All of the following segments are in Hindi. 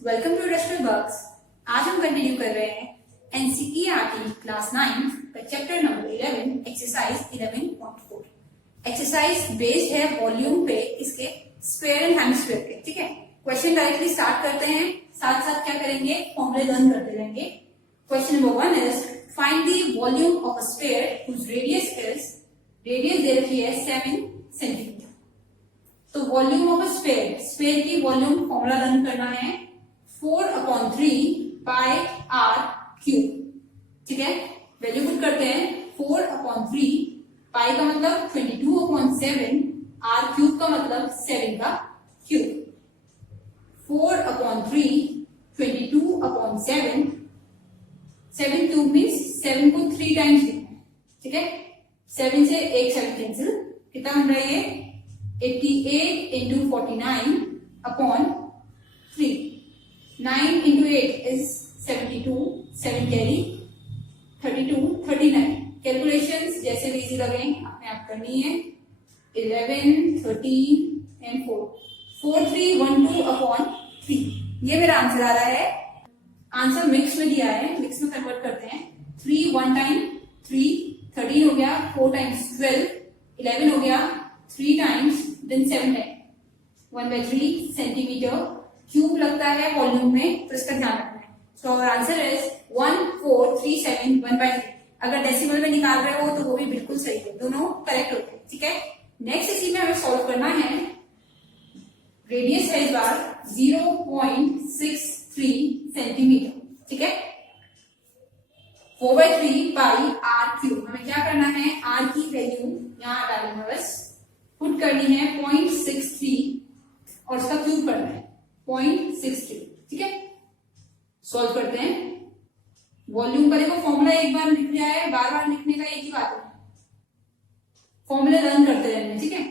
Welcome to रश्मिबक्स। आज हम कंटिन्यू कर रहे हैं एनसीईआरटी क्लास 9 का chapter number 11 exercise 11.4। Exercise based है वॉल्यूम पे इसके स्क्वायर एंड हेमिस्फीयर के। ठीक है, क्वेश्चन डायरेक्टली स्टार्ट करते हैं, साथ साथ क्या करेंगे फॉर्मूले लर्न करते रहेंगे। Question number 1 is find the volume of a sphere whose radius दे रखी है 7 सेंटीमीटर। तो वॉल्यूम ऑफ अ स्फीयर की वॉल्यूम फॉर्मूला लर्न करना है 4/3 पाई आर क्यूब। ठीक है, वैल्यू पुट करते हैं 4/3 पाई का मतलब 22/7, आर क्यूब का मतलब 7 का क्यूब। 4/3 22/7, 7 क्यूब मीन्स 7 को 3 टाइम्स लिखना है। ठीक है, 7 से एक 7 कैंसिल, कितना बन रहा है ये 88 into 49/3। 9 into 8 is 72, 7 carry 32, 39। Calculations जैसे भी इजी लगे आपने आप करनी है। 11, 13 and 4, 4312/3 ये मेरा आंसर आ रहा है। आंसर मिक्स में दिया है, मिक्स में कन्वर्ट करते हैं। 3 1 टाइम 3, 13 हो गया, 4 टाइम्स 12, 11 हो गया 3 times, then 7 time 1/3 centimetre cube लगता है वॉल्यूम में, तो इसका ध्यान रखना है। So answer is 1437/3। अगर डेसिमल में निकाल रहे हो तो वो भी बिल्कुल सही है, दोनों करेक्ट होते हैं। ठीक है, नेक्स्ट इसी में हमें सॉल्व करना है। रेडियस है इस बार 0.63 सेंटीमीटर। ठीक है, 4/3 पाई आर क्यूब। हमें क्या करना है, आर की वैल्यू यहाँ डालना है, बस पुट करनी है 0.63 और उसका क्यूब करना है 0.63। ठीक है, सॉल्व करते हैं। वॉल्यूम का देखो फॉर्मूला एक बार लिख लिया है, बार बार लिखने का एक ही बात है, फॉर्मूले रन करते रहने। ठीक है,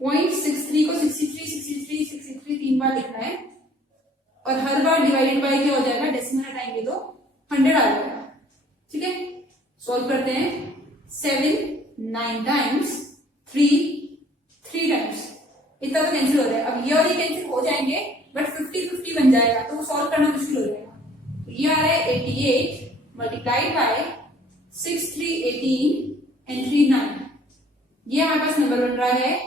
0.63 को 63 63 63 3 बार लिखना है और हर बार डिवाइडेड बाय क्या हो जाएगा, डेसिमल हटाएंगे तो 100 आ जाएगा। ठीक है, सॉल्व करते हैं। 7 9 टाइम्स 3 टाइम्स, इतना तो कैंसिल हो जाएगा। अब ये और ये कैंसिल हो जाएंगे बट 50-50 बन जाएगा, तो सॉल्व करना मुश्किल हो जाएगा। तो ये आ रहा है 88 मल्टीप्लाइड बाय 6 3 18 एंड 3 9। ये हमारे पास नंबर बन रहा है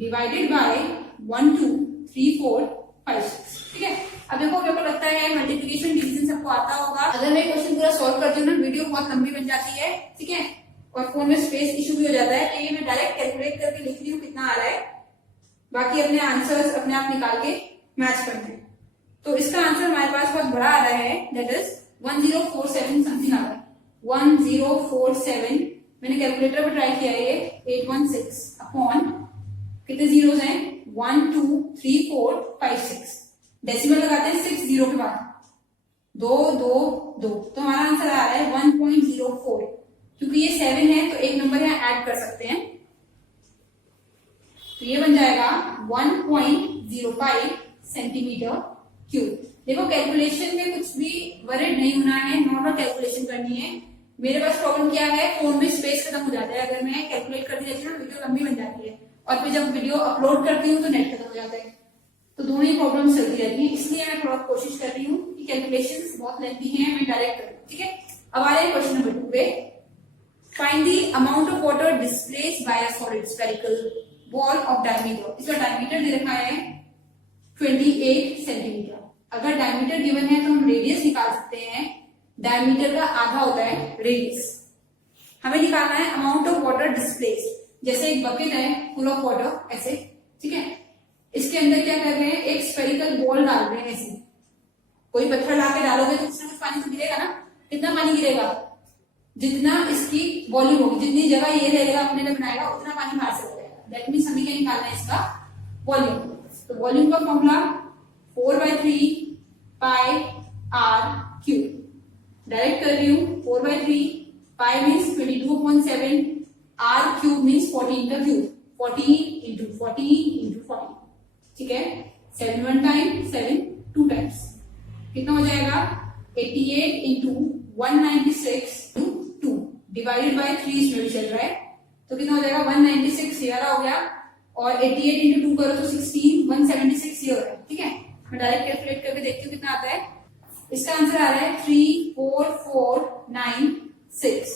डिवाइडेड बाय 1 2 3 4 5 6। ठीक है, अब देखो मेरे को लगता है मल्टीप्लिकेशन डिवीजन सबको आता होगा। अगर मैं क्वेश्चन पूरा सॉल्व करती हूँ ना, वीडियो बहुत लंबी बन जाती है। ठीक है, और फोन में स्पेस इशू भी हो जाता है, तो ये मैं डायरेक्ट कैलकुलेट करके लिख रही हूँ कितना आ रहा है, बाकी अपने आंसर्स अपने आप निकाल के मैच करते हैं। तो इसका आंसर हमारे पास बहुत बड़ा आ रहा है, दैट इज 1047 समथिंग आ रहा है। 1047 मैंने कैलकुलेटर पर ट्राई किया है, ये 816 अपॉन कितने जीरोस हैं 1 2 3 4 5 6। डेसिमल लगाते हैं 6 जीरो के बाद 2 2 2, तो हमारा आंसर आ रहा है 1.04। क्योंकि ये 7 है तो एक नंबर यहाँ ऐड कर सकते हैं, तो ये बन जाएगा 1.05 सेंटीमीटर क्यूब। देखो कैलकुलेशन में कुछ भी वरिड नहीं होना है, नॉर्मल कैलकुलेशन करनी है। मेरे पास प्रॉब्लम क्या है, फोन में स्पेस खत्म हो जाता है। अगर मैं कैलकुलेट करती रहती हूँ वीडियो लंबी बन जाती है, और फिर जब वीडियो अपलोड करती हूँ तो नेट खत्म हो जाता है, तो दोनों ही प्रॉब्लम चलती रहती है। इसलिए मैं थोड़ा कोशिश कर रही हूँ कि कैलकुलेशन बहुत लेंथी है, मैं डायरेक्ट करूँ। ठीक है, अब आ रहे हैं क्वेश्चन नंबर 2 पे। Find the amount of water displaced by a solid spherical ball of diameter. इसका डायमीटर दे रखा है 28 सेंटीमीटर। अगर डायमीटर गिवन है तो हम रेडियस निकाल सकते हैं। डायमीटर का आधा होता है रेडियस। हमें निकालना है अमाउंट ऑफ वाटर डिस्प्लेस्ड। जैसे एक बकेट है फुल ऑफ वाटर ऐसे, ठीक है, इसके अंदर क्या कर रहे हैं, एक स्फेरिकल बॉल डाल रहे हैं ऐसे। कोई पत्थर लाके डालोगे तो कुछ ना कुछ पानी तो गिरेगा ना। कितना पानी गिरेगा, जितना इसकी वॉल्यूम होगी, जितनी जगह ये रहेगा अपने लिए बनाएगा उतना पानी बाहर से हो जाएगा। दैट मीन्स हमें क्या निकालना है, इसका वॉल्यूम। तो वॉल्यूम का formula 4/3 pi r cube. Direct कर रही हूँ, 4/3 pi means 22/7, r cube means 14 का क्यूब, 14 into 14 into 14। ठीक है, 7 1 टाइम 7 2 टाइम्स, कितना हो जाएगा 88 into 196 2 डिवाइडेड बाय 3 इसमें भी चल रहा है, तो कितना हो जाएगा 196 ये हो गया, और 88 into 2 करो तो 16, 176 ये हो रहा है। ठीक है, मैं डायरेक्ट कैलकुलेट करके देखती हूँ कितना आता है। इसका आंसर आ रहा है 34496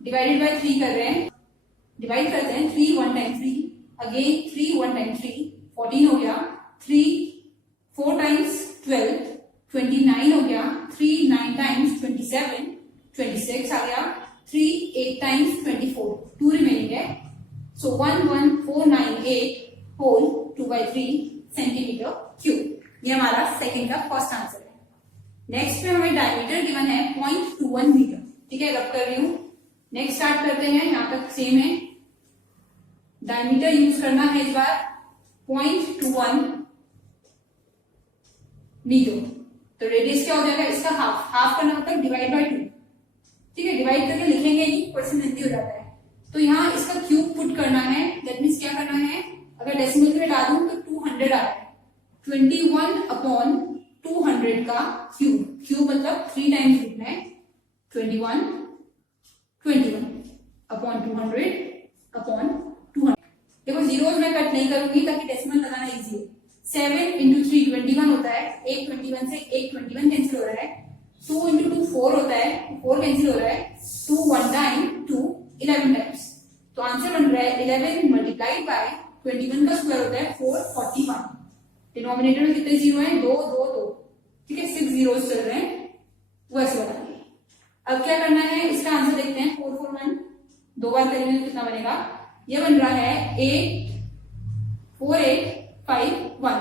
डिवाइडेड बाय 3 कर रहे हैं, डिवाइड करते हैं 3 1 टाइम 3 अगेन 3 1 टाइम 3 14 हो गया, 3 4 टाइम्स 12 29 हो गया, 3 9 टाइम्स 27 26 आ गया, 3 8 टाइम्स 24 2 रिमेनिंग है। सो 11498 होल 2/3 सेंटीमीटर क्यूब। ये हमारा सेकंड का फर्स्ट आंसर है। नेक्स्ट में हमें डायमीटर गिवन है 0.21 मीटर। ठीक है, रब कर रही हूं। नेक्स्ट स्टार्ट करते हैं, यहां तक सेम है। डायमीटर यूज करना है इस बार 0.21 मीटर। तो रेडियस क्या हो जाएगा इसका हाफ, हाफ करना मतलब डिवाइड बाय 2। ठीक है, डिवाइड करके लिखेंगे नहीं, क्वेश्चन जल्दी हो जाता है। तो यहाँ इसका क्यूब पुट करना है, दैट मीन्स क्या करना है, अगर डेसिमल में डालूं तो 200 आ रहा है। 21/200 का क्यूब, क्यूब मतलब 3 टाइम्स लिखना है, 21 अपॉन 200/200। देखो जीरोस में कट नहीं करूंगी ताकि डेसिमल लगाना इजी है। 7 इंटू 3 21 होता है, एक 21 से एक 21 कैंसिल हो रहा है। 2 इंटू 2 4 होता है, 4 कैंसिल हो रहा है। 2 1 टाइम 2 11 टाइम्स। तो आंसर बन रहा है 11 मल्टीप्लाइड बाय 21 का स्क्वायर होता है 441। डिनोमिनेटर में कितने जीरो है, 2 2 2। ठीक है, 6 जीरोस चल रहे हैं, वैसे बताइए। अब क्या करना है, इसका आंसर देखते हैं। 441 दो बार करेंगे तो कितना बनेगा, ये बन रहा है 84851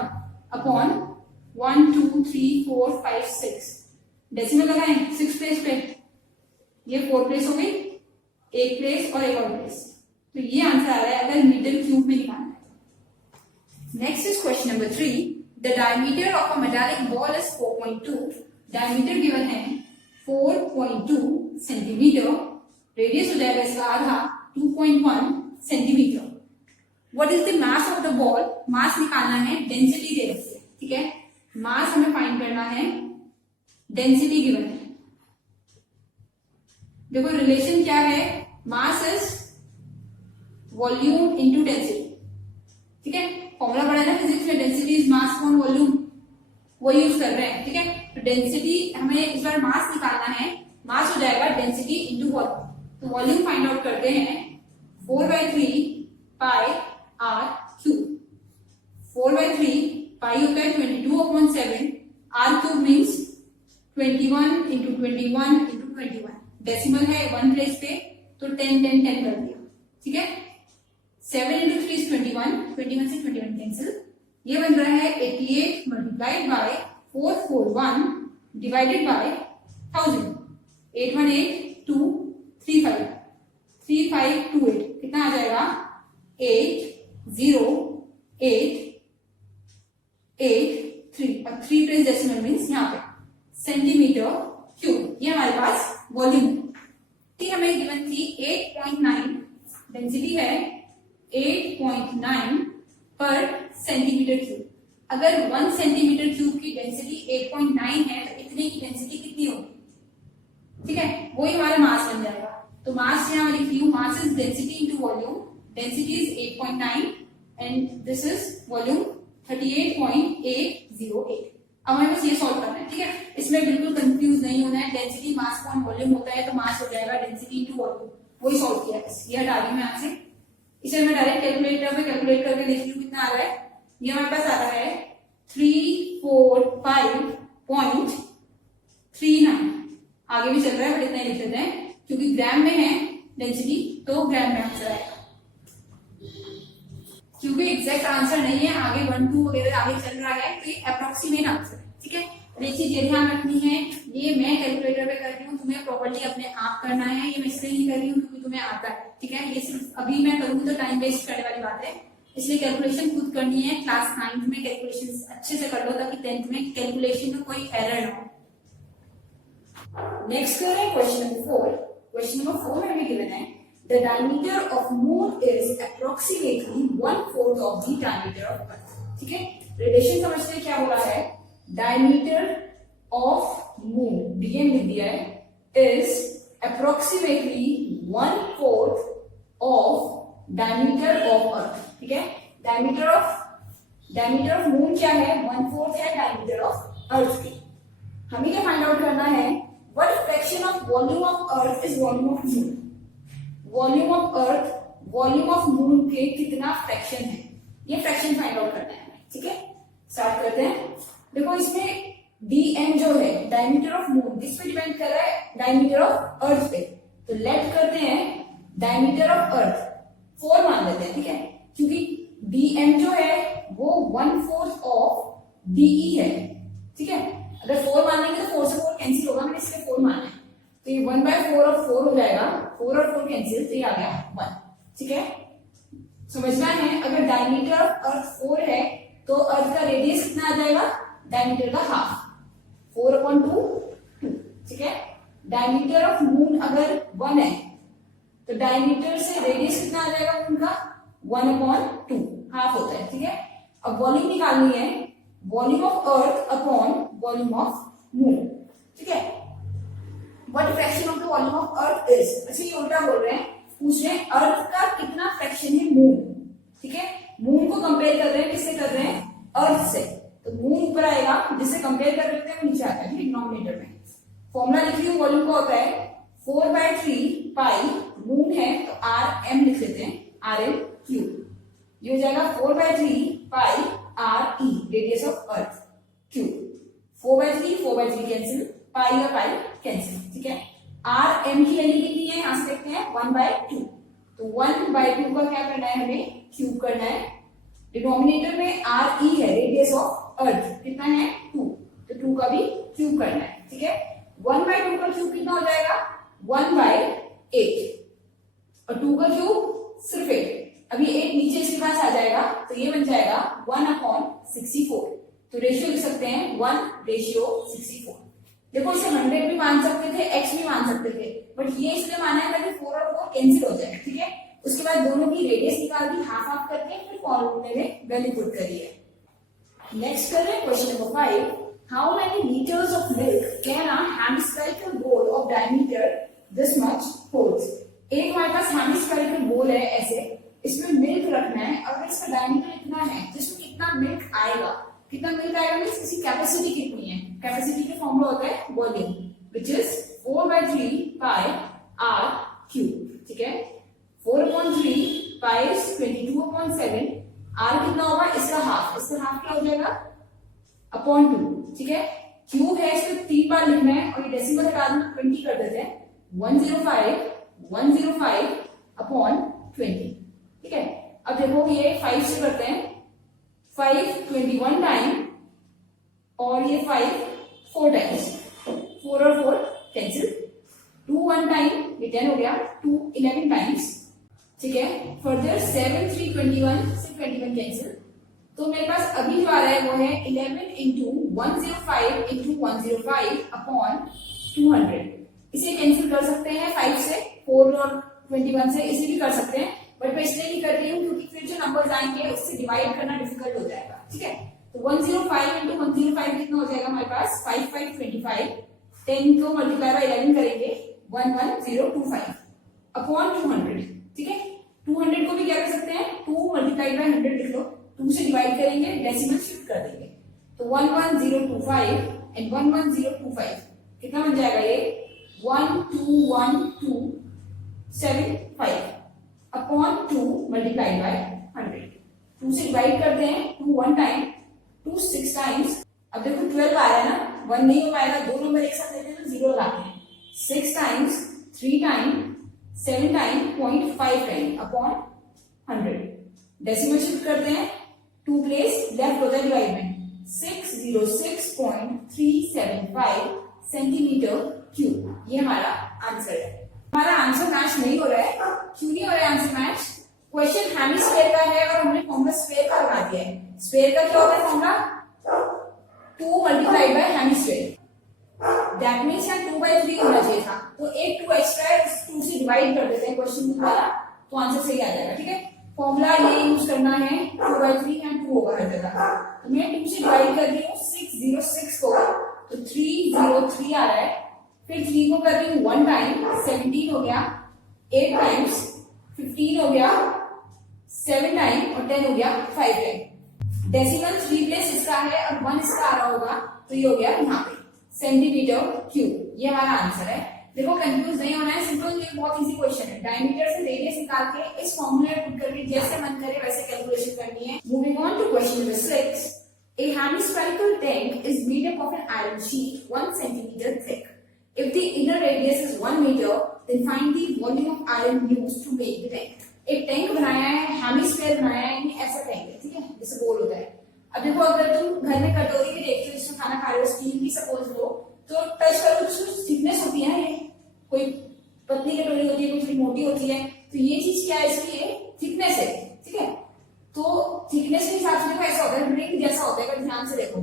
अपॉन 1 2 3 4 5 6। डेसिमल लगाएं 6 प्लेस पे, ये 4 प्लेस हो गई, एक प्लेस और एक और प्लेस। तो ये आंसर आ रहा है अगर मीटर क्यूब में निकालना है। Next is question number 3। The diameter of a metallic ball is 4.2। Diameter given है 4.2 सेंटीमीटर। रेडियस हो जाएगा इसका आधा 2.1 centimetre. What is the mass of the ball, mass निकालना है डेंसिटी दे रखी है। ठीक है, मास हमें फाइंड करना है, डेंसिटी गिवन है। देखो रिलेशन क्या है, mass is volume into density. ठीक है, फॉर्मूला पढ़ा है ना फिजिक्स में, density is mass upon volume, वो यूज कर रहे हैं। ठीक है, तो डेंसिटी हमें इस बार मास निकालना है, मास हो जाएगा डेंसिटी इनटू वॉल्यूम। तो वॉल्यूम फाइंड आउट करते हैं, 4/3 पाई आर क्यूब। 4/3 पाई होता है 22/7, r cube means 21 into 21 into 21। Decimal है 1 प्लेस पे, तो 10 10 10 कर दिया। ठीक है, 7 इंटू 3 इज 21, 21 से 21 कैंसिल। ये बन रहा है 88 मल्टीप्लाइड बाय 441 डिवाइडेड बाय 1000। 818 3528 कितना आ जाएगा, 80883 और 3 प्लेस डेसिमल मीन्स यहाँ पे सेंटीमीटर क्यूब। ये हमारे पास वॉल्यूम थी, हमें गिवन थी 8.9, डेंसिटी है 8.9 पर सेंटीमीटर क्यूब। अगर 1 सेंटीमीटर क्यूब की डेंसिटी 8.9 है तो इतने की डेंसिटी कितनी होगी। ठीक है, वही हमारा मास बन जाएगा। तो मास यहाँ लिख रही हूँ, mass is density into volume. Density is 8.9 and this is volume 38.808। अब हमें बस ये सॉल्व करना है। ठीक है, इसमें बिल्कुल कंफ्यूज नहीं होना है। डेंसिटी मास अपॉन वॉल्यूम होता है, तो मास हो जाएगा डेंसिटी इनटू वॉल्यूम, वही सॉल्व किया है। ये हटा दी मैं यहाँ से, इसे मैं डायरेक्ट कैलकुलेटर में कैलकुलेट करके देख रही हूँ कितना आ रहा है। ये हमारे पास आ रहा है 345.39। आगे भी चल रहा है बट इतना ही लिख लेते हैं क्योंकि ग्राम में है डेंसिटी, तो ग्राम में आंसर आएगा। क्योंकि एग्जैक्ट आंसर नहीं है, आगे 1 2 वगैरह आगे चल रहा है, तो ये अप्रोक्सीमेट आंसर है। ठीक है, एक चीज ये ध्यान रखनी है, ये मैं कैलकुलेटर पे कर रही हूँ, तुम्हें प्रॉपर्ली अपने आप करना है। ये मैं इसलिए नहीं कर रही हूँ क्योंकि तुम्हें आता है। ठीक है, ये सिर्फ अभी मैं करूंगी तो टाइम वेस्ट करने वाली बात है, इसलिए कैलकुलेशन खुद करनी है। क्लास 9th में कैलकुलेशन अच्छे से कर लो ताकि 10th में कैलकुलेशन में कोई एरर ना हो। नेक्स्ट करें क्वेश्चन नंबर 4। क्वेश्चन नंबर 4 में हमें गिवन है the diameter of moon is approximately 1/4 of the diameter of earth। ठीक है, रिलेशन समझते क्या हो रहा है, diameter of moon डीएम लिख दिया है is approximately 1/4 of diameter of earth। ठीक है, diameter of diameter of moon क्या है, 1/4 है डायमीटर ऑफ अर्थ की। हमें क्या फाइंड आउट करना है, what fraction of volume of earth is volume of moon. Volume of earth volume of moon के कितना फ्रैक्शन है, ये फ्रैक्शन फाइंड आउट करना है। ठीक है, स्टार्ट करते हैं। देखो इसमें dm जो है डायमीटर ऑफ मून किस पे डिपेंड कर रहा है, डायमीटर ऑफ अर्थ पे। तो लेट करते हैं डायमीटर ऑफ अर्थ 4 मान लेते हैं। ठीक है, क्योंकि dm जो है वो 1/4 ऑफ de है। ठीक है, अगर 4 मान लेंगे तो 4 से 4 कैंसिल होगा, मैंने इसलिए 4 माना है। तो ये 1/4 और 4 हो जाएगा, 4 और 4 कैंसिल, तो ये आ गया 1। ठीक है, समझना है अगर डायमीटर ऑफ अर्थ 4 है तो अर्थ का रेडियस कितना आ जाएगा, डायमीटर का हाफ, 4/2 2। ठीक है, डायमीटर ऑफ मून अगर 1 है तो डायमीटर से रेडियस कितना आ जाएगा मून का, 1/2 हाफ होता है। ठीक है, अब वॉल्यूम निकालनी है, volume of earth upon volume of moon. ठीक है, what fraction of the volume of earth is, अच्छा ये उल्टा बोल रहे हैं, पूछ रहे हैं अर्थ का कितना फ्रैक्शन है मून। ठीक है, मून को कंपेयर कर रहे हैं, किससे कर रहे हैं, अर्थ से। तो मून ऊपर आएगा, जिससे कंपेयर कर रहे हैं वो नीचे आता है। ठीक है, डिनोमिनेटर में फॉर्मूला लिख रही हूँ, वॉल्यूम का होता है 4/3 पाई, मून है तो आर एम लिख लेते हैं, आर एम क्यूब। ये हो जाएगा 4/3 pi R E, radius of earth cube. 4/3 cancel, pi का पाई कैंसिल। ठीक है, आर एम की वैल्यू कितनी है, यहां से देखते हैं 1/2। तो 1/2 का क्या करना है, हमें क्यूब करना है। डिनोमिनेटर में आर ई है, रेडियस ऑफ अर्थ कितना है 2, तो 2 का भी क्यूब करना है। ठीक है, 1/2 का क्यूब कितना हो जाएगा, 1/8, और 2 का क्यूब सिर्फ 8। अभी 8 नीचे इसके पास आ जाएगा, तो ये बन जाएगा 1/64। तो रेशियो लिख सकते हैं 1/64। देखो इसे 100 भी मान सकते थे, x भी मान सकते थे, बट ये इसलिए माना है ताकि 4 और 4 कैंसिल हो जाए। ठीक है, उसके बाद दोनों की रेडियस निकाल दी, हाफ हाफ करके फिर फॉर्मूले में वैल्यू पुट करिए। नेक्स्ट कर रहे हैं question number 5, how many litres of milk can a hemispherical bowl of diameter this much holds. एक हमारे पास हेमिस्फेरिकल बोल है ऐसे, इसमें मिल्क रखना है, अगर इसका डायमीटर इतना है जिसमें कितना मिल्क आएगा, कितना मिल्क आएगा मींस इसकी कैपेसिटी कितनी है। कैपेसिटी का फॉर्मूला होता है volume, which is 4/3 pi r cube. ठीक है, 4/3 पाई 22/7, आर कितना होगा, इसका हाफ, इसका हाफ क्या हो जाएगा अपॉन 2। ठीक है, क्यूब है, इसमें 3 बार लिखना है, और ये डेसिमल हटा देना 20 कर देते हैं, 105 अपॉन 20। ठीक है, अब देखो ये 5 से करते हैं, 5 21 टाइम, और ये 5 4 टाइम्स, 4 और 4 कैंसिल, 2 1 टाइम, ये 10 हो गया, 2 11 टाइम्स। ठीक है, फर्दर 7 3 21 से 21 कैंसिल, तो मेरे पास अभी जो आ रहा है वो है 11 इंटू 105 इंटू 105 अपॉन 200। इसे कैंसिल कर सकते हैं 5 से, 4 और 21 से, इसे भी कर सकते हैं, बट मैं इसलिए नहीं कर रही हूँ क्योंकि फिर जो नंबर्स आएंगे उससे डिवाइड करना डिफिकल्ट हो जाएगा। ठीक है, तो 105 इंटू 105 कितना हो जाएगा हमारे पास, 5 5 25, 10 को मल्टीप्लाई बाय 11 करेंगे 11025 अपॉन 200। ठीक है, 200 को भी क्या कर सकते हैं, 2 मल्टीप्लाई बाय 100 लिख लो, 2 से डिवाइड करेंगे, डेसिमल शिफ्ट कर देंगे, तो 11025 एंड 11025 कितना बन जाएगा, ये 12125 अपॉन 2 मल्टीप्लाई बाय 100। 2 से डिवाइड करते हैं, 2 1 टाइम, 2 6 टाइम्स। अब देखो 12 आ रहा है ना, 1 नहीं हो पाएगा, दो नंबर एक साथ लेते हैं तो 0 लगाते हैं, 6 times, 3 time, 7 time, 0.5 time upon 100। Decimal shift करते हैं, 2 प्लेस लेफ्ट होता है डिवाइड में, 606.375 सेंटीमीटर क्यूब। ये हमारा आंसर है। हमारा आंसर मैच नहीं हो रहा है, क्यों नहीं हो रहा है आंसर मैच, क्वेश्चन हेमिस्फीयर का है और हमने फॉर्मूला स्फीयर का लगा दिया है। स्फीयर का क्या होता है formula, 2 multiplied bye hemisphere, that means यहाँ 2/3 होना चाहिए था, तो एक 2 एक्स्ट्रा है, 2 से डिवाइड कर देते हैं क्वेश्चन के द्वारा, तो आंसर सही आ जाएगा। ठीक है, फॉर्मूला ये यूज करना है, 2/3 यहाँ 2 होगा हर जगह, तो मैं 2 से डिवाइड कर रही हूँ, 606 को, तो 303 आ रहा है, फिर 3 को कर रही हूँ 1 टाइम, 17 हो गया, 8 टाइम्स, 15 हो गया, 7 टाइम, और 10 हो गया 5 टाइम। डेसिमल 3 प्लेस इसका है और 1 इसका आ रहा होगा, तो ये हो गया यहाँ पे सेंटीमीटर क्यूब। ये हमारा आंसर है। देखो कंफ्यूज नहीं होना है, सिंपल, ये बहुत इजी क्वेश्चन है। डायमीटर से रेडियस निकाल के इस फॉर्मूले में पुट करके जैसे मन करे वैसे कैलकुलेशन करनी है। Moving on to question number 6। A hemispherical tank is made up of an iron sheet 1 centimeter thick. If the inner radius is 1 meter, then find the volume of iron used to make the tank. एक टैंक बनाया है, हेमिस्फीयर बनाया है, ये ऐसा टैंक है, ठीक है, जैसे गोल होता है। अब देखो, अगर तुम घर में कटोरी भी देखते हो जिसमें खाना खा रहे हो, स्टील की सपोज लो, तो टच करो तो थिकनेस होती है, ये कोई पतली कटोरी होती है, कोई थोड़ी मोटी होती है, तो ये चीज क्या है, इसकी ये थिकनेस है, ठीक है। तो थिकनेस के हिसाब से देखो ऐसा होता है, रिंग जैसा होता है, अगर ध्यान से देखो,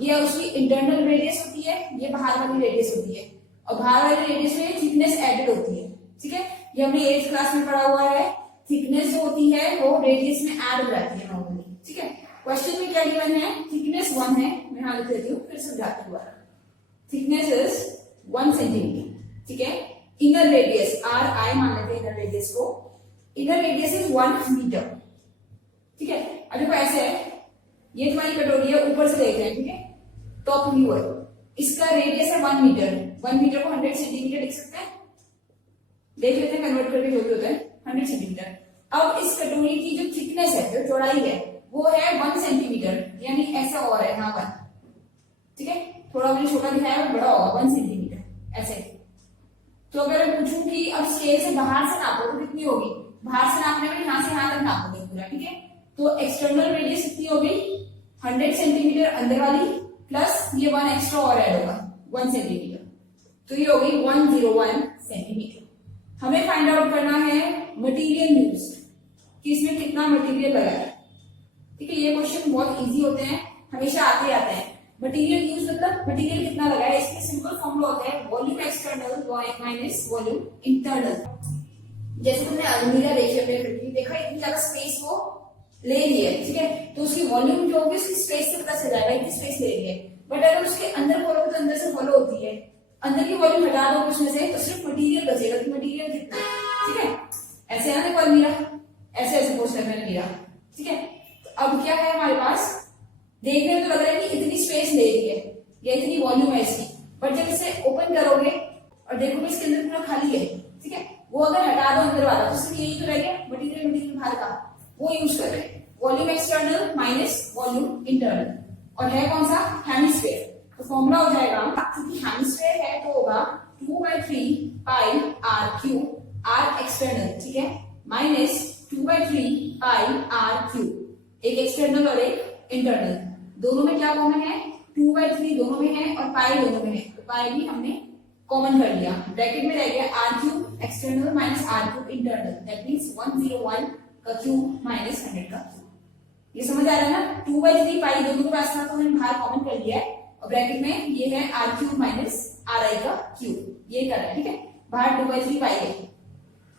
ये उसकी इंटरनल रेडियस होती है, ये बाहर वाली रेडियस होती है, और बाहर वाली रेडियस में थिकनेस एडेड होती है, ठीक है। ये हमने 8th क्लास में पढ़ा हुआ है। थिकनेस जो होती है वो रेडियस में ऐड हो जाती है नॉर्मली, ठीक है। क्वेश्चन में क्या गिवन है, थिकनेस 1 है, मैं यहां लिख देती हूँ, फिर समझाती हूँ। थिकनेस इज 1 सेंटीमीटर, ठीक है। इनर रेडियस आर आई मान लेते हैं इनर रेडियस को, इनर रेडियस इज 1 मीटर, ठीक है। अब देखो ऐसे है, ये तुम्हारी कटोरी है, ऊपर से देख रहे हैं, ठीक है, टॉप व्यू है, इसका रेडियस है 1 मीटर। 1 मीटर को 100 सेंटीमीटर लिख सकते हैं, देख लेते हैं कन्वर्ट करके जो भी होता है 100 सेंटीमीटर। अब इस कटोरी की जो थिकनेस है, जो चौड़ाई है, वो है 1 सेंटीमीटर, यानी ऐसा और है यहाँ पर, ठीक है। थोड़ा मैंने छोटा दिखाया है, बड़ा होगा 1 सेंटीमीटर ऐसे। तो अगर मैं पूछूं कि अब स्केल से बाहर से नापो तो कितनी होगी, बाहर से नापने में यहाँ से यहाँ तक नापोगे पूरा, ठीक है। तो एक्सटर्नल रेडियस कितनी हो गई 100 सेंटीमीटर अंदर वाली, प्लस ये 1 एक्स्ट्रा और ऐड होगा 1 सेंटीमीटर, तो ये होगी 101 सेंटीमीटर। हमें फाइंड आउट करना है मटेरियल यूज, कि इसमें कितना मटेरियल लगा है, ठीक है। ये क्वेश्चन बहुत इजी होते हैं, हमेशा आते आते हैं। मटेरियल यूज मतलब मटेरियल कितना लगा है, इसके सिंपल फॉर्मूला होता है volume external minus volume internal. जैसे तुमने अलमीरा देखी अपने खिड़की, देखा इतनी ज्यादा स्पेस को ले लिया है, ठीक है, तो उसकी वॉल्यूम जो होगी उसकी स्पेस से पता चल जाएगा इतनी स्पेस ले रही है। बट अगर उसके अंदर खोलोगे तो अंदर से फॉलो होती है, अंदर की वॉल्यूम हटा दो उसमें से तो सिर्फ मटेरियल बचेगा, कि मटेरियल कितना है, ठीक है। ऐसे है ना, देखो अलमीरा ऐसे ऐसे पोस्ट करना है अलमीरा, ठीक है। तो अब क्या है हमारे पास, देखने में तो लग रहा है कि इतनी स्पेस ले रही है या इतनी वॉल्यूम है इसकी, बट जब इसे ओपन करोगे और देखोगे इसके अंदर पूरा खाली है, ठीक है। वो अगर हटा दो अंदर वाला तो सिर्फ यही तो रह गया, मटेरियल बाहर का, वो यूज कर रहे हैं volume external minus volume internal, और है कौन सा, हेमिस्फीयर। तो फॉर्मूला हो जाएगा, क्योंकि हेमिस्फीयर है तो होगा 2/3 पाई आर क्यूब, आर एक्सटर्नल, ठीक है, माइनस 2/3 पाई आर क्यूब, एक एक्सटर्नल और एक इंटरनल। दोनों में क्या कॉमन है, 2/3 दोनों में है और पाई दोनों में है, तो पाई भी हमने कॉमन कर लिया। ब्रैकेट में रह गया r cube external minus r cube internal, that means 101 का क्यूब माइनस 100 का क्यूब। ये समझ आ रहा है ना, 2/3 पाई दोनों के पास था तो हमने बाहर कॉमन कर लिया है, और ब्रैकेट में ये है r cube minus r i का क्यूब, ये कर रहा है, ठीक है। बाहर 2/3 पाई है,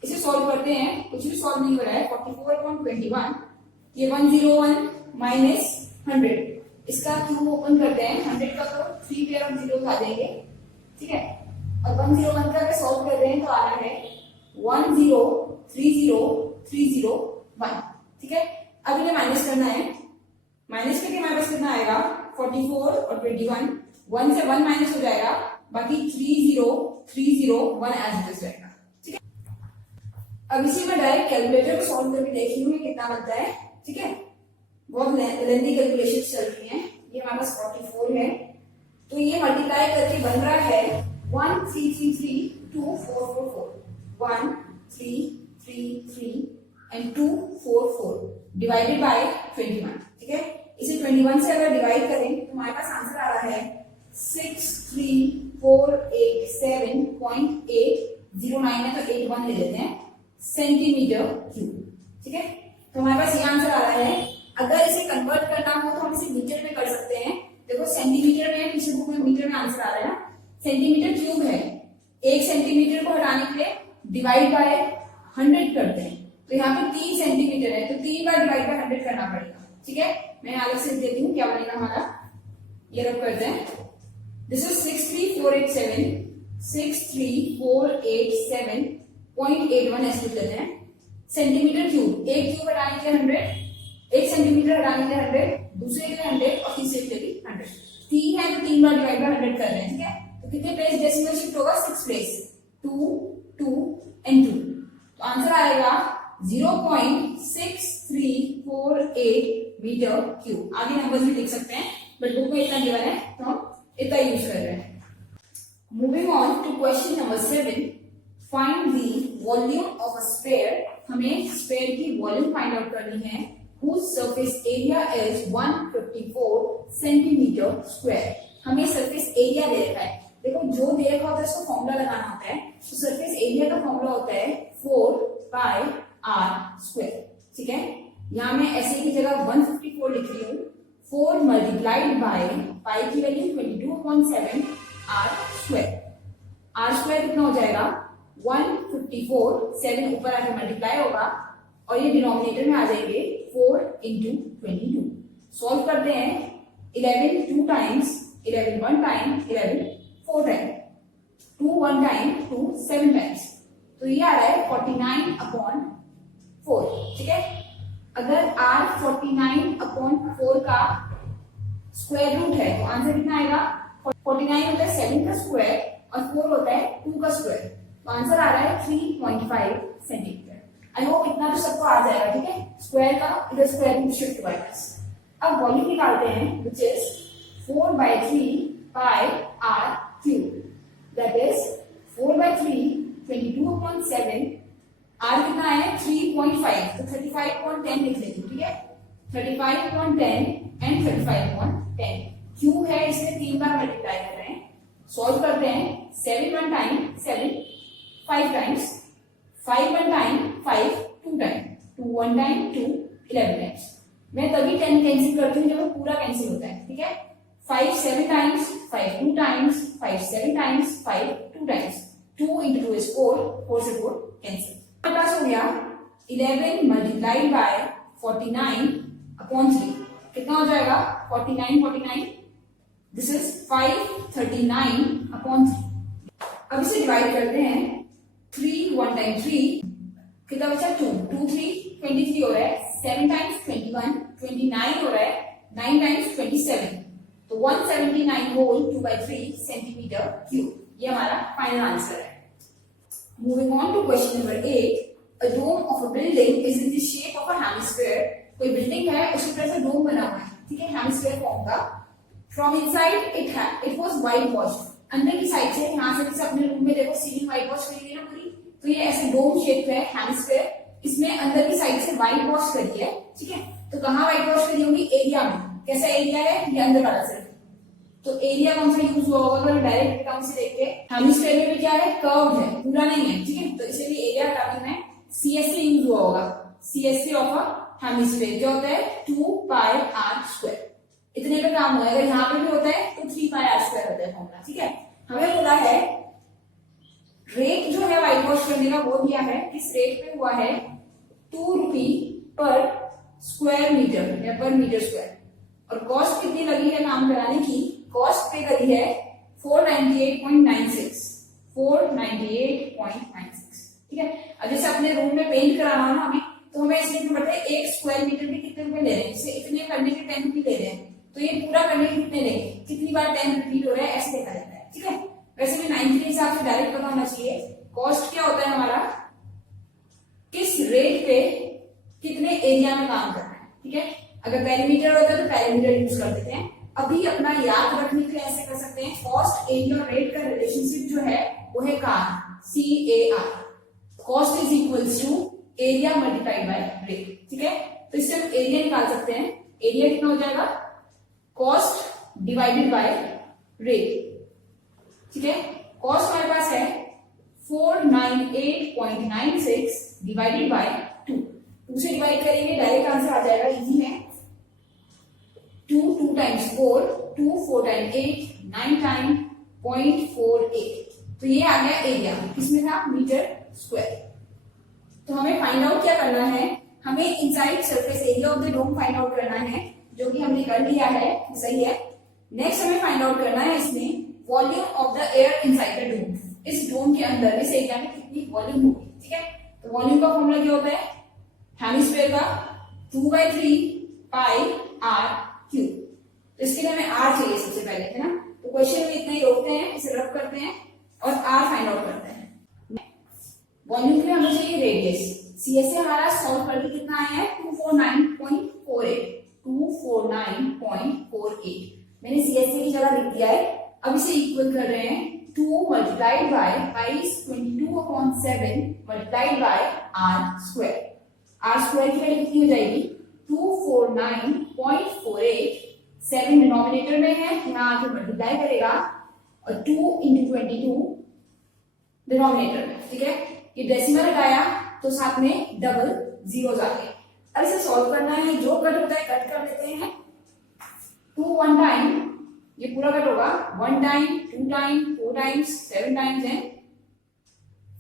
इसे सॉल्व करते हैं, कुछ भी सॉल्व नहीं हो रहा है। 44/21, ये 101 माइनस 100, इसका क्यूब ओपन करते हैं, 100 का तो 3 पेयर ऑफ जीरो आ जाएंगे, ठीक है, और 101 का सॉल्व कर रहे हैं तो आ रहा है 1030301, ठीक है। अब इन्हें माइनस करना है, माइनस करके हमारे पास कितना आएगा 44 और 21, 1 से 1 माइनस हो जाएगा, बाकी 30301 एज इट इज रहेगा, ठीक है। अब इसी में डायरेक्ट कैलकुलेटर को सॉल्व करके देख लूंगी कितना बनता है, ठीक है। बहुत लेंथी कैलकुलेशन चल रही है। ये हमारे पास 44 है, तो ये मल्टीप्लाई करके बन रहा है 1333244, 1333 एंड 244 डिवाइडेड बाय 21, ठीक है। इसे 21 से अगर डिवाइड करें तो हमारे पास आंसर आ रहा है 63487.809 है, तो 81 ले लेते हैं सेंटीमीटर क्यूब, ठीक है। तो हमारे पास ये आंसर आ रहा है। अगर इसे कन्वर्ट करना हो तो हम इसे मीटर में कर सकते हैं। देखो सेंटीमीटर में, पीछे बुक में मीटर में आंसर आ रहा है ना, सेंटीमीटर क्यूब है, 1 सेंटीमीटर को हटाने के लिए डिवाइड बाय 100 करते हैं, तो यहाँ पे 3 सेंटीमीटर है, तो 3 बार डिवाइड बाय 100 करना पड़ेगा, ठीक है। मैं अलग से देती हूँ क्या बनेगा हमारा, ये रब करते हैं। दिस इज 63487.881 ऐसे लिख लेते हैं। सेंटीमीटर क्यूब, एक क्यूब हटाने के लिए 100, 1 सेंटीमीटर हटाने के लिए 100, दूसरे के लिए 100 और तीसरे के लिए 100। 3 है तो 3 बार डिवाइड बाय 100 कर रहे हैं, ठीक है। तो कितने प्लेस डेसिमल शिफ्ट होगा? 6 प्लेस, 2 2 एंड 2। तो आंसर आएगा 0.6348 मीटर क्यूब। आगे नंबर्स भी लिख सकते हैं बट बुक में इतना गिवन है तो हम इतना यूज कर रहे हैं। Moving on to question number 7, find the volume of a sphere. हमें स्फीयर की वॉल्यूम फाइंड आउट करनी है whose surface area is 154 centimetre square. हमें सरफेस एरिया दे रखा है। देखो जो दे रखा होता है उसको फॉर्मूला लगाना होता है। तो सरफेस एरिया का फॉर्मूला होता है 4 पाई आर स्क्वायर, ठीक है। यहाँ मैं ऐसे की जगह 154 लिख रही हूँ। 4 मल्टीप्लाइड बाय पाई की value 22/7 r square. R square कितना हो जाएगा? 154, 7 ऊपर आके मल्टीप्लाई होगा और ये डिनोमिनेटर में आ जाएंगे 4 into 22। सॉल्व करते हैं। 11 2 times, 11 1 time, 11 4 time, 2 1 time, 2 7 times. तो ये आ रहा है 49/4, ठीक है। अगर r 49/4 का स्क्वायर रूट है तो आंसर कितना आएगा? 49 होता है 7 का स्क्वायर और 4 होता है 2 का स्क्वायर। तो आंसर आ रहा है 3.5 सेंटीमीटर। आई होप इतना तो सबको आ जाएगा, ठीक है। स्क्वायर का इधर स्क्वायर रूट शिफ्ट हुआ है। अब वॉल्यूम निकालते हैं which is 4/3 pi r cube, that is 4/3 22/7। r कितना है? 3.5, तो 35.10 लिख लेती हूँ, ठीक है। 35.10 एंड 35.10 क्यूब है, इसमें 3 बार मल्टीप्लाई कर रहे हैं। सॉल्व करते हैं। 7 1 time, 7 5 times, 5 1 time, 5 2 time, 2 1 time, 2 11 times. मैं तभी 10 कैंसिल करती हूँ जब वो पूरा कैंसिल होता है, ठीक है। 5 7 times, 5 2 times, 5 7 times, 5 2 times, 2 into 2 is 4, 4 से 4 कैंसिल। हमारे पास हो गया 11 मल्टीप्लाइड बाय 49/3। कितना हो जाएगा? 49 दिस इज 539/3। अब इसे डिवाइड करते हैं। 3 1 टाइम 3, कितना बचा? 2 2 3 23 हो रहा है। 7 टाइम्स 21 29 हो रहा है। 9 टाइम्स 27, तो 179 होल 2/3 सेंटीमीटर क्यूब। ये हमारा फाइनल आंसर है। Moving on to question number 8, a dome of a building is in the shape of a hemisphere. कोई बिल्डिंग है, उसी तरह से डोम बना हुआ है, ठीक है, हेमिस्फीयर फॉर्म का। From inside it was white wash. अंदर की साइड से, यहाँ से जैसे अपने रूम में देखो सीलिंग व्हाइट वॉश करी है ना पूरी, तो ये ऐसे डोम शेप है हेमिस्फीयर। इसमें अंदर की साइड से व्हाइट वॉश करी है, ठीक है। तो कहाँ व्हाइट वॉश करी होगी? एरिया में। कैसा एरिया है? ये अंदर वाला सिर्फ। तो एरिया कौन सा यूज हुआ होगा? अगर डायरेक्ट टर्म से देखते हैं, हेमिस्फीयर में भी क्या है? कर्व्ड है, पूरा नहीं है, ठीक है। तो इसे भी एरिया हटाने में CSC यूज हुआ होगा। CSC ऑफ अ हेमिस्फीयर जो होता है 2 पाई r स्क्वायर। इतने का काम हुआ है। अगर यहाँ पे भी होता है तो 3 पाई r स्क्वायर होता है फॉर्मूला, ठीक है। हमें बोला है रेट जो है व्हाइट वॉश करने का वो दिया है, किस रेट पे हुआ है? 2 रुपी पर स्क्वायर मीटर या पर मीटर स्क्वायर। और कॉस्ट कितनी लगी है काम कराने की? कॉस्ट पे करी है 498.96, 498.96, ठीक है। अब जैसे अपने रूम में पेंट कराना हो ना हमें, तो हमें इसमें पता है 1 स्क्वायर मीटर में कितने रुपए ले रहे हैं। जैसे इतने करने के 10 रुपए ले रहे हैं, तो ये पूरा करने के कितने लेंगे, कितनी बार 10 रिपीट हो रहा है, ऐसे देखा जाता है, ठीक है। वैसे भी 9 के हिसाब से डायरेक्ट पता होना चाहिए कॉस्ट क्या होता है हमारा, किस रेट पे कितने एरिया में काम करना है, ठीक है। अगर पेरीमीटर होता है तो पेरीमीटर यूज कर देते हैं। अभी अपना याद रखने के लिए ऐसे कर सकते हैं, कॉस्ट एरिया और रेट का रिलेशनशिप जो है वो है CAR, CAR। Cost is equals to area multiplied by rate, ठीक है। तो इससे हम एरिया निकाल सकते हैं। एरिया कितना हो जाएगा? कॉस्ट डिवाइडेड बाय रेट, ठीक है। कॉस्ट हमारे पास है 498.96 डिवाइडेड बाय 2। 2 से डिवाइड करेंगे डायरेक्ट आंसर आ जाएगा, इजी है। 2 2 टाइम्स 4, 2 4 टाइम 8, 9 टाइम 0.48। तो ये आ गया एरिया, किसमें था? Metre square. तो हमें फाइंड आउट क्या करना है? हमें inside surface area of the dome find out करना है, जो कि हमने कर लिया है, सही है। नेक्स्ट हमें फाइंड आउट करना है इसमें volume of the air inside the dome. इस डोम के अंदर इस एरिया में कितनी वॉल्यूम होगी, ठीक है। तो वॉल्यूम का फॉर्मूला क्या होता है? हेमिस्फीयर का 2/3 पाई आर क्यूब। तो इसके लिए हमें आर चाहिए सबसे पहले, है ना। तो क्वेश्चन में इतना ही रोकते हैं, इसे रब करते हैं और आर फाइंड आउट करते हैं। वॉल्यूम के लिए हमें चाहिए रेडियस। सीएसए हमारा सॉल्व करके कितना आया है 249.48 249.48। मैंने सीएसए की जगह लिख दिया है। अब इसे इक्वल कर रहे हैं 2 multiplied by pi 22/7 multiplied by r square. R square की वैल्यू कितनी हो जाएगी 249.48। 7 डिनोमिनेटर में है, यहाँ आके मल्टीप्लाई करेगा और 2 into 22 डिनोमिनेटर में, ठीक है। ये डेसिमल हटाया तो साथ में डबल जीरो जाके। अब इसे सॉल्व करना है, जो कट होता है कट कर देते हैं। 2 1 टाइम, ये पूरा कट होगा 1 time 2 time 4 times 7 times and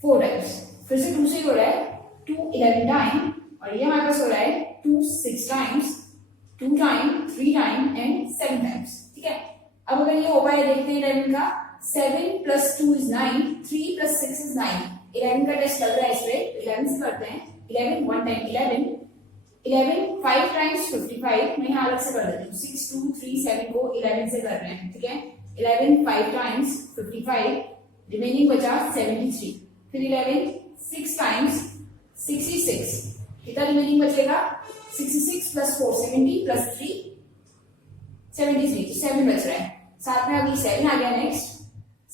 4 times. फिर से 2 से हो रहा है 2 11 टाइम और ये हमारे पास हो रहा है 2 6 times 2 time 3 time and 7 times, ठीक है। अब अगर ये हो पाए देखते हैं 11 का 7 + 2 is 9 3 + 6 is 9। 11 का टेस्ट लग रहा है इसमें, 11 से करते हैं। 11 1 टाइम 11 11 5 टाइम्स 55। मैं यहाँ अलग से कर देती हूँ 6 2 3 7 को 11 से कर रहे हैं, ठीक है। 11 5 टाइम्स 55, रिमेनिंग बचा 73। फिर 11 6 टाइम्स 66, कितना रिमेनिंग बचेगा 66 + 4 70 + 3 73, तो 7 बच रहा है। साथ में अभी 7 आ गया नेक्स्ट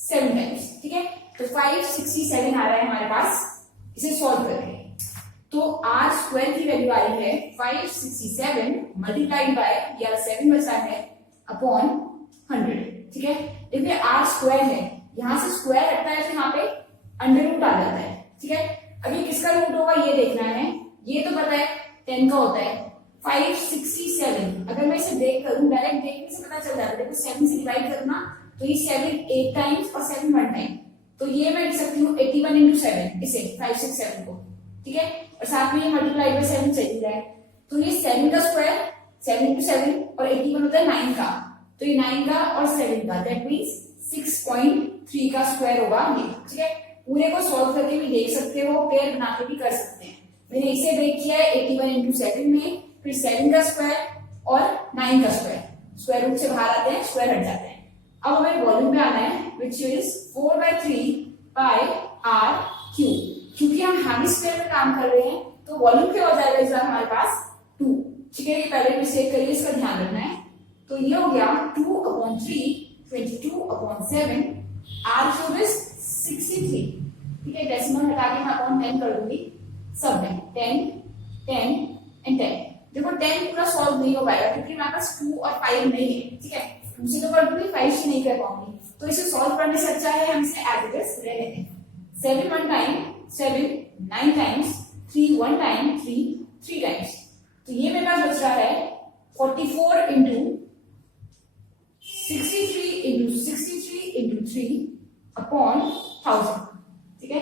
7 टाइम्स, ठीक है। तो 567 आ रहा है हमारे पास। इसे सॉल्व करेंगे तो आर स्क्वायर की वैल्यू आ रही है 567 मल्टीप्लाइड बाय या 7 बचा है अपॉन 100, ठीक है। देखिए आर स्क्वायर है, यहां से स्क्वायर हटता है तो यहाँ पे अंडर रूट आ जाता है, ठीक है। अभी किसका रूट होगा ये देखना है। ये तो पता है 10 का होता है 567। अगर मैं इसे ब्रेक करूं, डायरेक्ट देखने से पता चल जाता है। देखो 7 से डिवाइड करना तो ये 7 8 टाइम्स और 7 1 टाइम, तो ये मैं लिख सकती हूँ 81 into 7 इसे 567 को, ठीक है। और साथ में ये मल्टीप्लाई बाय 7 चल रहा है तो ये 7 का स्क्वायर 7 into 7 और 81 होता है 9 का, तो ये 9 का और 7 का, दैट मींस 6.3 का स्क्वायर होगा ये, ठीक है। पूरे को सॉल्व करके भी देख सकते हो, पेयर बना के भी कर सकते हैं। मैंने इसे ब्रेक किया है 81 into 7 में, फिर 7 का स्क्वायर और 9 का स्क्वायर, स्क्वायर रूट से बाहर आते हैं, स्क्वायर हट जाते हैं। अब हमें वॉल्यूम पे आना है which is 4/3 pi r cube. क्योंकि हम हेमिस्फीयर में काम कर रहे हैं तो वॉल्यूम क्या हो जाएगा इस बार हमारे पास 2, ठीक है। ये पहले मिस्टेक करिए, इसका ध्यान रखना है। तो ये हो गया 2/3 22/7 आर क्यूब इज 63, ठीक है। डेसिमल हटा के मैं अपॉन 10 कर दूंगी सब में, 10 10 एंड 10। देखो 10 पूरा सॉल्व नहीं हो पाएगा क्योंकि हमारे पास 2 और 5 नहीं है, ठीक है। 2 से तो कर दूंगी 5 से नहीं कर पाऊंगी, तो इसे सॉल्व करने से अच्छा है हम इसे एज इट इज रहने दें। 7 1 टाइम 7 9 टाइम्स 3 1 टाइम 3 3 टाइम्स, तो ये मेरे पास बच रहा है 44 into 63 into 63 into 3 अपॉन 1000, ठीक है।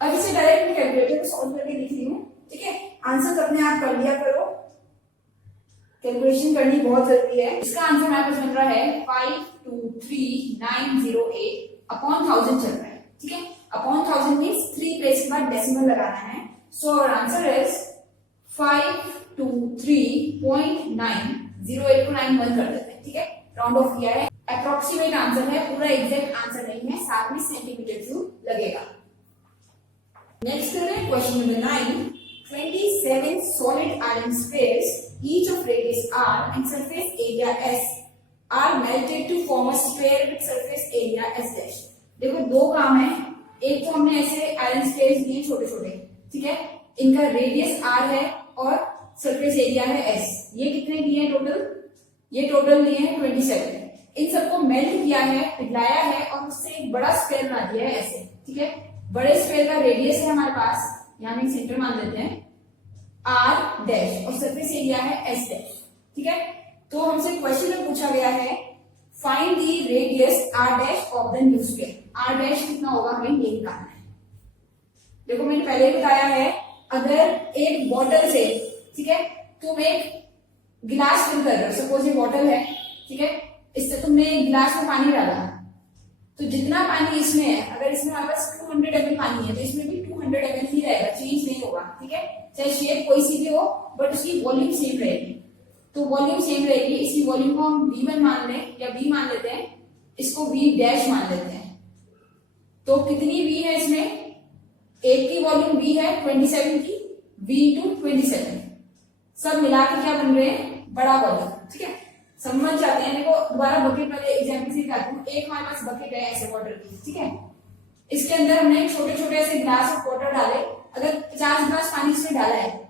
अब इसे डायरेक्ट मैं कैलकुलेटर में सॉल्व करके लिख रही हूँ, ठीक है। आंसर अपने आप कर लिया करो, कैलकुलेशन करनी बहुत जरूरी है। इसका आंसर हमारे पास बन रहा है 523,908 अपॉन 1000 चल रहा है, ठीक है। अपॉन 1000 मींस 3 प्लेस के बाद डेसिमल लगाना है। सो आवर आंसर इज 523.908 को 9 1 कर देते हैं, ठीक है। राउंड ऑफ किया है, अप्रोक्सीमेट आंसर है, पूरा एग्जैक्ट आंसर नहीं है, साथ में सेंटीमीटर क्यूब लगेगा। नेक्स्ट करें question number 9। 27 solid iron spheres, each of radius r and surface area s, are melted to form a sphere with surface area s dash। देखो दो काम है, एक तो हमने ऐसे आयरन स्पेयर्स लिए छोटे छोटे, ठीक है। इनका रेडियस r है और सरफेस एरिया है s। ये कितने लिए हैं टोटल? ये टोटल लिए हैं 27। इन सबको मेल्ट किया है, पिघलाया है और उससे एक बड़ा स्पेयर बना दिया है ऐसे, ठीक है। बड़े स्पेयर का रेडियस है हमारे पास, यहाँ में सेंटर मान लेते हैं r डैश और सरफेस एरिया है s डैश, ठीक है। तो हमसे क्वेश्चन में पूछा गया है find the radius r dash of the new sphere. r dash कितना होगा हमें ये निकालना है। देखो मैंने पहले ही बताया है, अगर एक बॉटल से, ठीक है, तुम एक गिलास फिल कर रहे हो, सपोज ये बॉटल है, ठीक है, इससे तुमने एक गिलास में पानी डाला, तो जितना पानी इसमें है, अगर इसमें हमारे पास 200 ml पानी है तो इसमें भी 200 ml ही रहेगा, चेंज नहीं होगा, ठीक है। चाहे शेप कोई सी भी हो बट उसकी वॉल्यूम सेम रहेगी। तो वॉल्यूम सेम रहेगी, इसकी वॉल्यूम को हम V1 मान लें या V मान लेते हैं, इसको V डैश मान लेते हैं। तो कितनी V है इसमें, एक की वॉल्यूम V है 27 की, V इंटू 27, सब मिला के क्या बन रहे हैं, बड़ा वॉल्यूम। ठीक है, समझ जाते हैं। देखो दोबारा बकेट वाले एग्जाम्पल से दिखाती हूँ। एक हमारे पास बकेट है ऐसे वाटर की, ठीक है, इसके अंदर हमने छोटे छोटे ऐसे ग्लास ऑफ वाटर डाले। अगर 50 ग्लास पानी इसमें डाला है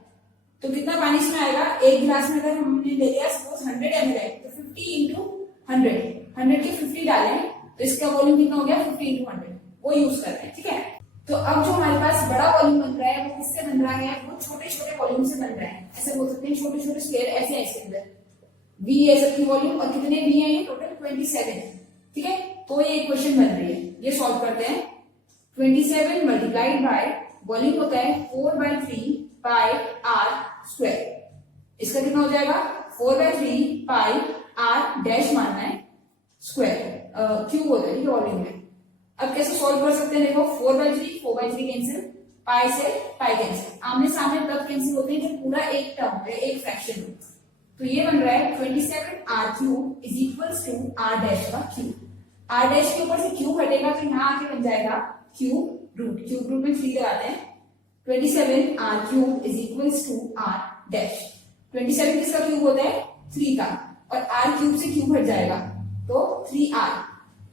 तो कितना पानी इसमें आएगा, एक गिलास में अगर हमने ले लिया सपोज 100 ml है तो 50 इंटू 100 के 50 डाले हैं तो इसका वॉल्यूम कितना हो गया, 50 इंटू 100, वो यूज कर रहे हैं। ठीक है, तो अब जो हमारे पास बड़ा वॉल्यूम बन रहा है वो किससे बन रहा है, वो छोटे छोटे वॉल्यूम से बन रहा है। ऐसे बोल सकते हैं छोटे छोटे स्क्वायर ऐसे है इसके अंदर। V है सबकी वॉल्यूम और कितने V है, ये टोटल 27। ठीक है, तो ये इक्वेशन बन रही है, ये सॉल्व करते हैं। 27 मल्टीप्लाइड बाय वॉल्यूम होता है 4/3 पाई r स्क्वायर। इसका कितना हो जाएगा, 4/3 पाई r डैश मानना है स्क्वायर, क्यूब होता है वॉल्यूम में। अब कैसे सॉल्व कर सकते हैं, देखो 4/3 कैंसिल, पाई से पाई कैंसिल, आमने सामने तब कैंसिल होते हैं जब पूरा एक टर्म है, एक फ्रैक्शन हो। तो ये बन रहा है 27r³ is equals to r dash का क्यूब। r डैश के ऊपर से क्यूब हटेगा तो यहाँ आके बन जाएगा क्यूब रूट में 3 लगाते हैं। 27r³ is equals to r dash. 27 किसका क्यूब होता है, 3 का, और r³ से क्यूब हट जाएगा तो 3r,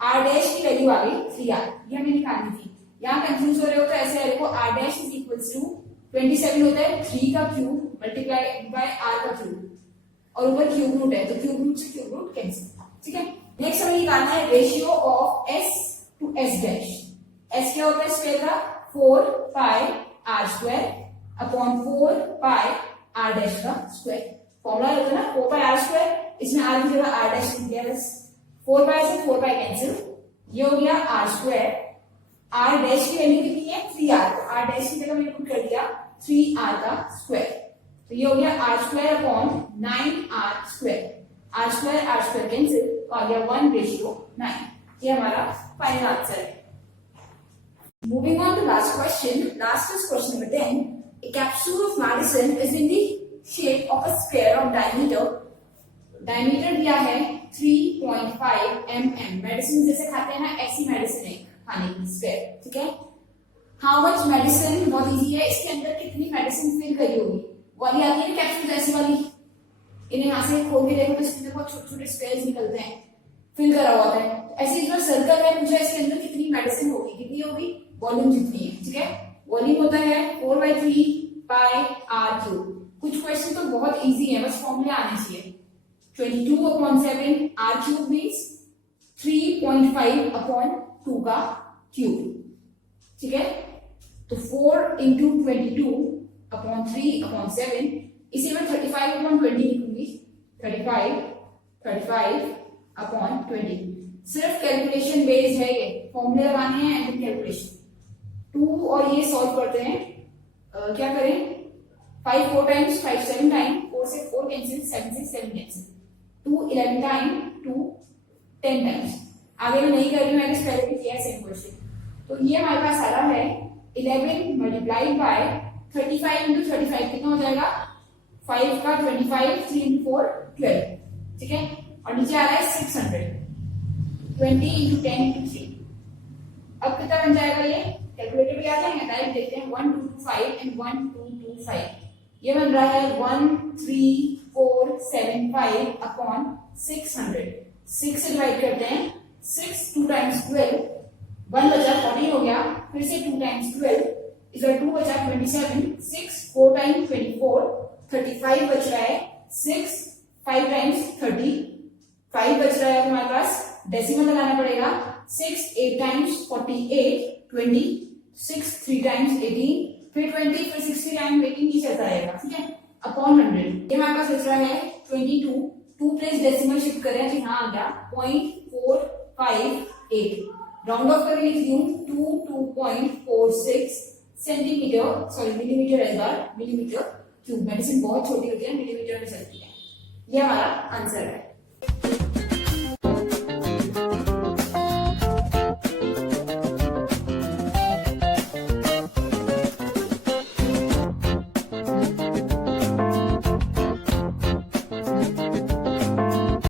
r डैश की वैल्यू आ गई 3r, ये हमें निकालनी थी। यहाँ कंफ्यूज हो रहे हो तो ऐसे है, देखो r dash is equals to 27 होता है 3 का क्यूब मल्टीप्लाई बाय r का क्यूब, और ऊपर क्यूब रूट है तो क्यूब रूट से क्यूब रूट कैंसिल। ठीक है, नेक्स्ट हमें निकालना है ratio of s to s dash. s क्या होता है स्क्वायर का, 4 pi r square upon 4 pi r dash का स्क्वायर। फॉर्मूला होता है ना 4 पाई r स्क्वायर, इसमें r की जगह r डैश लिख दिया बस। 4 पाई से 4 पाई कैंसिल, ये हो गया r स्क्वायर। r डैश की वैल्यू कितनी है 3r, तो r डैश की जगह मैंने पुट कर दिया 3r का स्क्वायर, तो ये हो गया r square upon 9r square. r square cancel, तो आ गया 1:9। ये हमारा फाइनल आंसर है। Moving on to last question, last is question number 10। A capsule of medicine is in the shape of a square of diameter। Diameter दिया है 3.5 mm। मेडिसिन जैसे खाते हैं ना, ऐसी मेडिसिन है खाने की स्क्वायर। ठीक है, हाउ मच मेडिसिन, बहुत इजी है, इसके अंदर कितनी मेडिसिन फिल करी होगी, वाली आती है कैप्सूल ऐसी वाली, इन्हें यहाँ से खोल के देखो तो इसके अंदर बहुत छोटे छोटे स्क्वायर्स निकलते हैं, फिल करा हुआ होता है। ऐसे जो सर्कल है पूछा इसके अंदर कितनी मेडिसिन होगी, कितनी होगी, वॉल्यूम जितनी है। ठीक है, वॉल्यूम होता है 4/3 पाई r³। कुछ क्वेश्चन तो बहुत इजी है, बस फॉर्मूला आने चाहिए। 22/7 r³ मींस 3.5/2 का क्यूब। ठीक है, तो 4 इंटू 22/3/7, इसे मैं 35/20 लिखूंगी, 35/20। सिर्फ कैलकुलेशन बेस्ड है, ये फॉर्मूले लगाने हैं एंड कैलकुलेशन। 2 और ये सॉल्व करते हैं, क्या करें, 5 4 टाइम्स, 5 7 टाइम, 4 से 4 कैंसिल, 7 से 7 कैंसिल, 2 11 टाइम, 2 10 टाइम्स। आगे मैं नहीं कर रही हूँ, मैंने पहले भी किया सेम क्वेश्चन। तो ये हमारे पास आ रहा है 11 मल्टीप्लाइड बाय 35 इंटू 35 कितना हो जाएगा, 5 का 25, 3 इंटू 4 12। ठीक है, और नीचे आ रहा है 600, 20 इंटू 10 इंटू 3। अब कितना बन जाएगा, ये कैलकुलेटर भी आ जाएंगे, डायरेक्ट देखते हैं। 1225 एंड 1225, ये बन रहा है 13475/600। 6 से डिवाइड करते हैं, 6 2 टाइम्स 12, 1 बचा 14 हो गया, फिर से 2 टाइम्स 12 इधर 2 बचा 27, 6 4 टाइम्स 24, 35 बच रहा है, 6 5 टाइम्स 30, 5 बच रहा है हमारे पास, डेसिमल लगाना पड़ेगा, 6 8 टाइम्स 48, 20, 6 3 टाइम्स 18, फिर 20, फिर 60 टाइम्स 18, ये चलता रहेगा। ठीक है, अपॉन 100। ये हमारे पास बच रहा है 22, 2 प्लेस डेसिमल शिफ्ट करें तो यहाँ आ गया 0.458। राउंड ऑफ करके लिख रही हूँ 22.46 सेंटीमीटर, सॉरी मिलीमीटर है, मिलीमीटर क्यूब। मेडिसिन बहुत छोटी होती है, मिलीमीटर में चलती है। ये हमारा आंसर है।